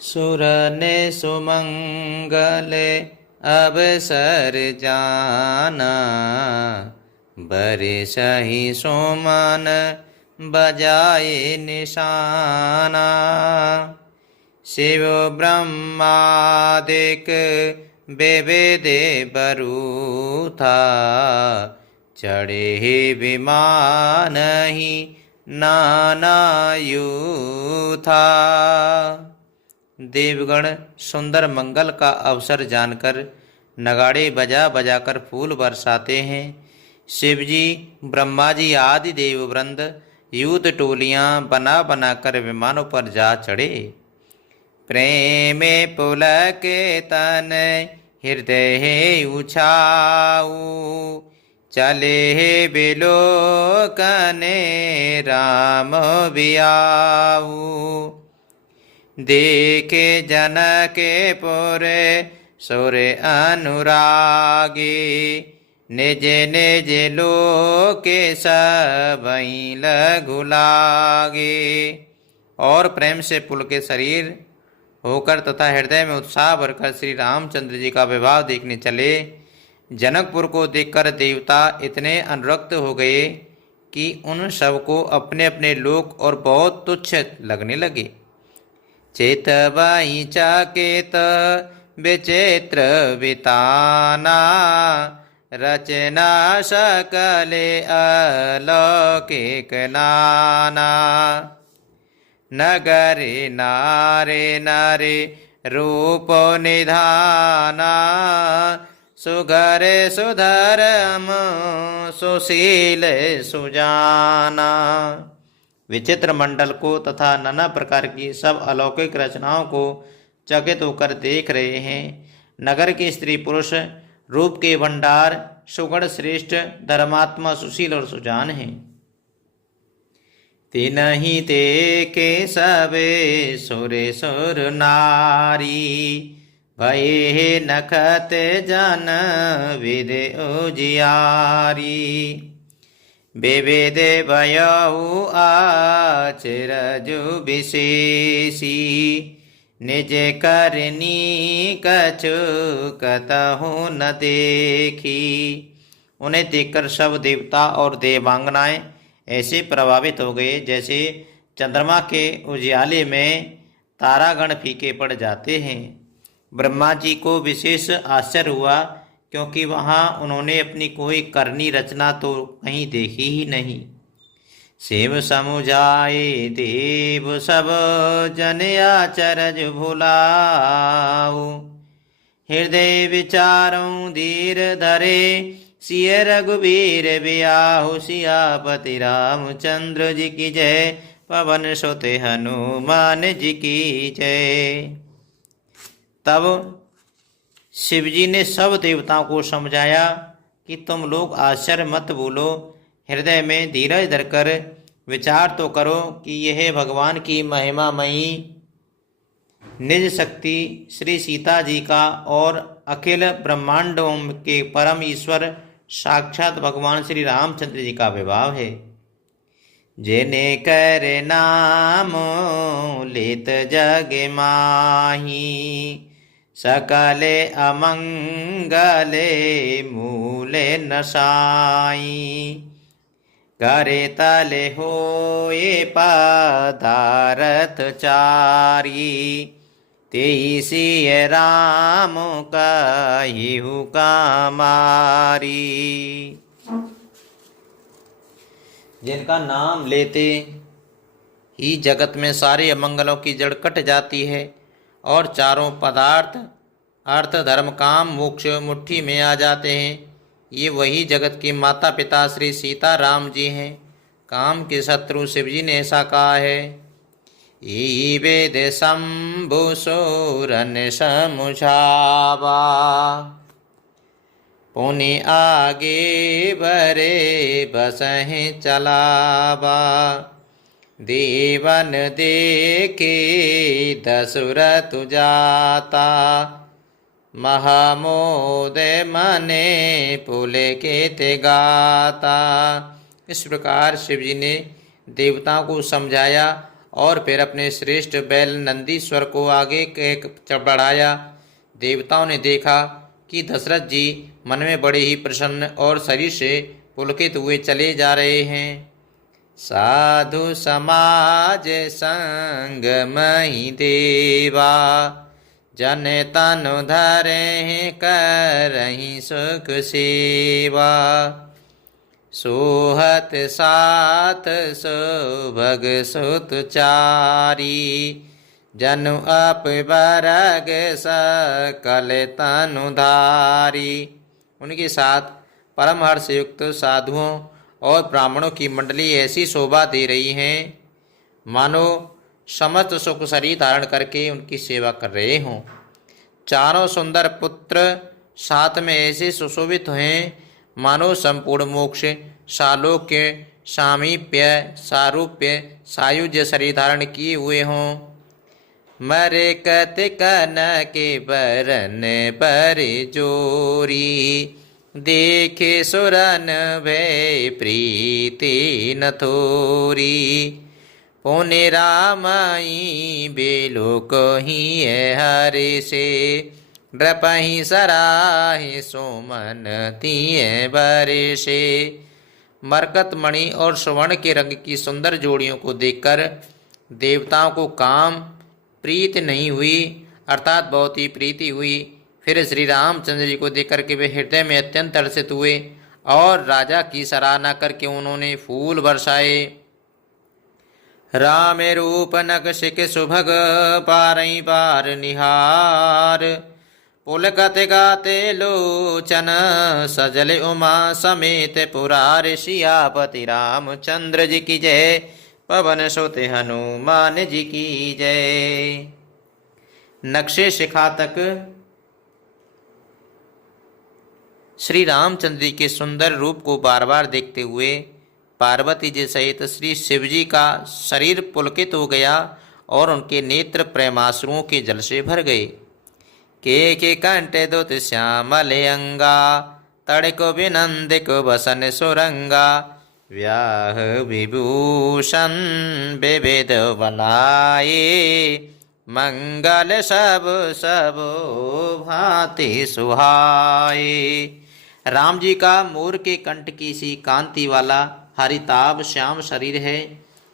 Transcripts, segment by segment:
सुर ने सुमंगले अवसर जाना, बरसहि सुमन बजाए निशाना। शिव ब्रह्मादिक विविध बरूथा, चढ़े विमान ही नाना यूथा। देवगण सुंदर मंगल का अवसर जानकर नगाड़े बजा बजाकर फूल बरसाते हैं। शिवजी, ब्रह्मा जी आदि देव वृंद युद्ध टोलियां बना बनाकर विमानों पर जा चढ़े। प्रेम पुलक तन हृदय उछाऊ, चले बिलोकने राम बियाऊ। देखे जनक पुर सुर अनुरागी, निज निज लोके सबई लघु लागे। और प्रेम से पुलके शरीर होकर तथा हृदय में उत्साह भरकर श्री रामचंद्र जी का विवाह देखने चले। जनकपुर को देखकर देवता इतने अनुरक्त हो गए कि उन सबको अपने अपने लोक और बहुत तुच्छ लगने लगे। चेतवाई चाकेत विचित्र विताना, रचना सकले अलौकिक नाना। नगरे नारे नारे रूप निधाना, सुगर सुधर्म सुशील सुजाना। विचित्र मंडल को तथा नाना प्रकार की सब अलौकिक रचनाओं को चकित होकर देख रहे हैं। नगर के स्त्री पुरुष रूप के भंडार, सुगण श्रेष्ठ, धर्मात्मा, सुशील और सुजान हैं। तिनहि देखे सबे सुरे सुर नारी, भये नखत जन विदे उजियारी। विविध भयउ आचरजु विशेषी, निज करनी कछु कतहु न देखी। उन्हें देखकर सब देवता और देवांगनाएं ऐसे प्रभावित हो गए जैसे चंद्रमा के उजियाले में तारागण फीके पड़ जाते हैं। ब्रह्मा जी को विशेष आश्चर्य हुआ, क्योंकि वहाँ उन्होंने अपनी कोई करनी रचना तो कहीं देखी ही नहीं। शिव समुझाए देव सब जन आचरज भुलाऊ, हृदय विचारों धीर धरे, सिय रघुवीर बियाहु। सियापति रामचंद्र जी की जय, पवन सुत हनुमान जी की जय। तब शिवजी ने सब देवताओं को समझाया कि तुम लोग आश्चर्य मत बोलो, हृदय में धीरज धरकर विचार तो करो कि यह भगवान की महिमामयी निज शक्ति श्री सीता जी का और अखिल ब्रह्मांडों के परम ईश्वर साक्षात भगवान श्री रामचंद्र जी का विवाह है। जेने कर नाम लेत जग माही, सकले अमंगले मूले नसाई। करे तले होए पदारथ चारी, तेई सिय राम कहिहु कामारी। जिनका नाम लेते ही जगत में सारे अमंगलों की जड़ कट जाती है और चारों पदार्थ अर्थ धर्म काम मोक्ष मुट्ठी में आ जाते हैं। ये वही जगत के माता पिता श्री सीता राम जी हैं। काम के शत्रु शिवजी ने ऐसा कहा है। ई वेद शंभु सूरन समुझावा, पुनि आगे बरे बसहि चलावा। देवन देखे दशरथ जाता, महामोद मने पुलकित गाता। इस प्रकार शिवजी ने देवताओं को समझाया और फिर अपने श्रेष्ठ बैल नंदीश्वर को आगे बढ़ाया। देवताओं ने देखा कि दशरथ जी मन में बड़े ही प्रसन्न और शरीर से पुलकित हुए चले जा रहे हैं। साधु समाज संग मही देवा, जन तनु धरे करहि सुख सेवा। सोहत साथ सुभग सुत चारी, जनु अप बरग सकल तनु धारी। उनके साथ परमहर्ष युक्त साधुओं और ब्राह्मणों की मंडली ऐसी शोभा दे रही हैं मानो समस्त सुख शरीर धारण करके उनकी सेवा कर रहे हों। चारों सुंदर पुत्र साथ में ऐसे सुशोभित हैं मानो संपूर्ण मोक्ष, सालोक्य, सामीप्य, सारूप्य, सायुज्य शरीर धारण किए हुए हों। मरे कत कन के बरन पर जोरी, देखे सुरन भय प्रीति न थोरी। पुण्य रामई बेलो कही हरे से, नृपहि सराहि सोमन तिय बरे से। मरकत मणि और स्वर्ण के रंग की सुंदर जोड़ियों को देखकर देवताओं को काम प्रीति नहीं हुई, अर्थात बहुत ही प्रीति हुई। फिर श्री रामचंद्र जी को देखकर के वे हृदय में अत्यंत हर्षित हुए और राजा की सराहना करके उन्होंने फूल बरसाए। राम रूप नग शिक सुभग, पारई पार निहार। पुलकत गाते लोचन, सजल उमा समेत पुरार। सियापति रामचंद्र जी की जय, पवन सुत हनुमान जी की जय। नक्शे शिखा तक श्री रामचंद्र जी के सुंदर रूप को बार बार देखते हुए पार्वती जी सहित श्री शिव जी का शरीर पुलकित हो गया और उनके नेत्र प्रेमाश्रुओं के जल से भर गए। के कंठ दुत श्यामल अंगा, तड़को विनंदिक बसन सुरंगा। व्याह विभूषण विविध बनाए, मंगल सब सब भांति सुहाए। राम जी का मोर के कंठ की सी कांति वाला हरिताभ श्याम शरीर है।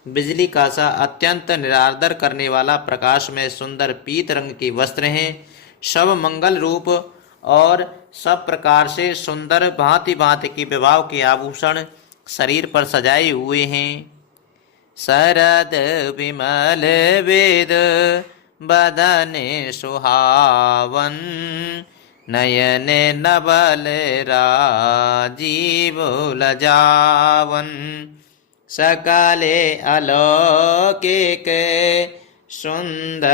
बिजली का सा अत्यंत निरादर करने वाला प्रकाश में सुंदर पीत रंग के वस्त्र हैं। सब मंगल रूप और सब प्रकार से सुंदर भांति भांति के विवाह के आभूषण शरीर पर सजाए हुए हैं। शरद विमल वेद बदन सुहावन, नयन नबल राजीव लजावन। सकले अलौकिक सुंदरताई,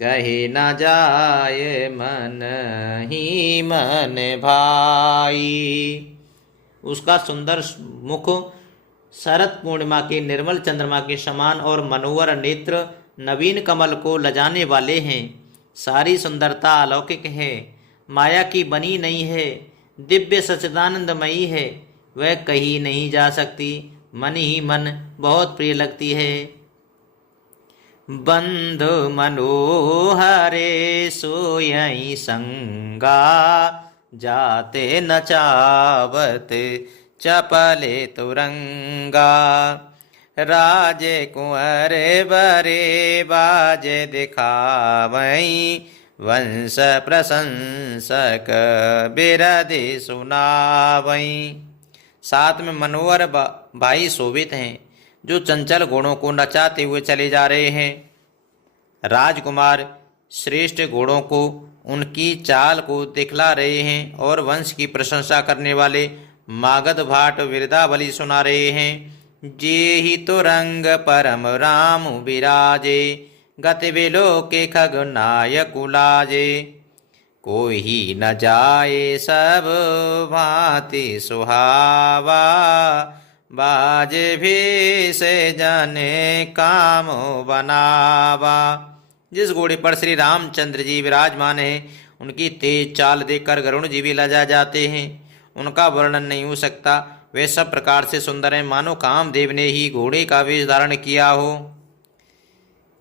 कहे न जाय मन ही मन भाई। उसका सुंदर मुख शरद पूर्णिमा के निर्मल चंद्रमा के समान और मनोहर नेत्र नवीन कमल को लजाने वाले हैं। सारी सुंदरता अलौकिक है, माया की बनी नहीं है, दिव्य सच्चिदानंदमयी है, वह कहीं नहीं जा सकती, मन ही मन बहुत प्रिय लगती है। बंधु मनोहरे सोयई संगा, जाते न चावत चपले तुरंगा। राजे कुंवर बरे बाजे दिखावई, वंश प्रशंसक बिरदि सुनावई। साथ में मनोहर भाई शोभित हैं जो चंचल घोड़ों को नचाते हुए चले जा रहे हैं। राजकुमार श्रेष्ठ घोड़ों को उनकी चाल को दिखला रहे हैं और वंश की प्रशंसा करने वाले मागध भाट विरदावली सुना रहे हैं। जे ही तो रंग परम राम विराजे, गति विलोके खग नायक लाजे। कोई ही न जाए सब भांति सुहावा, बाजे भी से जाने काम बनावा। जिस घोड़े पर श्री रामचंद्र जी विराजमान है उनकी तेज चाल देखकर गरुण जी भी लजा जाते हैं। उनका वर्णन नहीं हो सकता। वे सब प्रकार से सुंदर हैं, मानो कामदेव ने ही घोड़े का वेश धारण किया हो।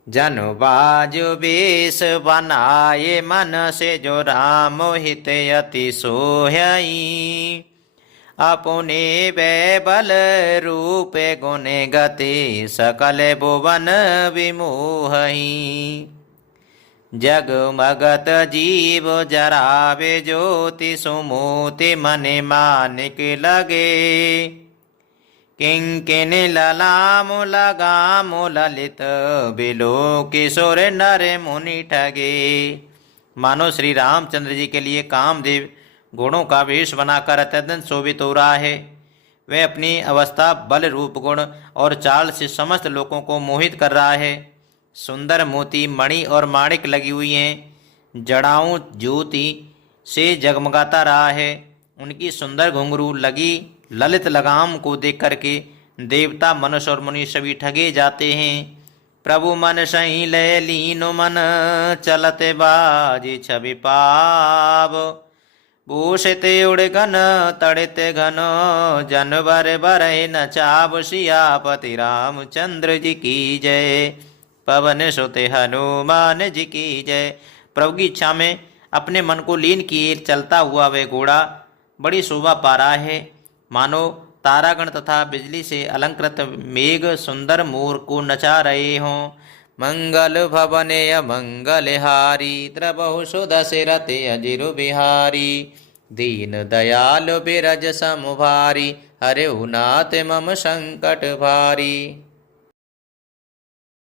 जनु बाजु वेश बनाए मन से, जो राम हित अति सोहई। अपने बैबल रूप गुने गति, सकल भुवन विमोहई। जगमगत जीव जरावे ज्योति, सुमोति मने मानिक लगे। किंकिन ललाम लगाम ललित, बिलो किशोर नर मुनि ठगे। मानो श्री रामचंद्र जी के लिए कामदेव गुणों का वेश बनाकर अत्यंत शोभित हो रहा है। वह अपनी अवस्था, बल, रूप, गुण और चाल से समस्त लोगों को मोहित कर रहा है। सुंदर मोती, मणि और माणिक लगी हुई हैं। जड़ाओं ज्योति से जगमगाता रहा है। उनकी सुंदर घुंघरू लगी ललित लगाम को देख करके देवता, मनुष्य और मुनि सभी ठगे जाते हैं। प्रभु मन सही लय लीनो मन, चलते बाजी छवि पाव। भूषित उड़गन तड़ित घन, जनवर बरय नचाव। सियापति रामचंद्र जी की जय, पवन सुत हनुमान जी की जय। प्रभु की इच्छा में अपने मन को लीन किए चलता हुआ वह घोड़ा बड़ी शोभा पा रहा है, मानो तारागण तथा बिजली से अलंकृत मेघ सुंदर मोर को नचा रहे हों। मंगल भवने अमंगल हारी, द्रबहु सुदशरथ अजिरु बिहारी। दीन दयाल बिरज सम भारी, हरे नाथ मम संकट भारी।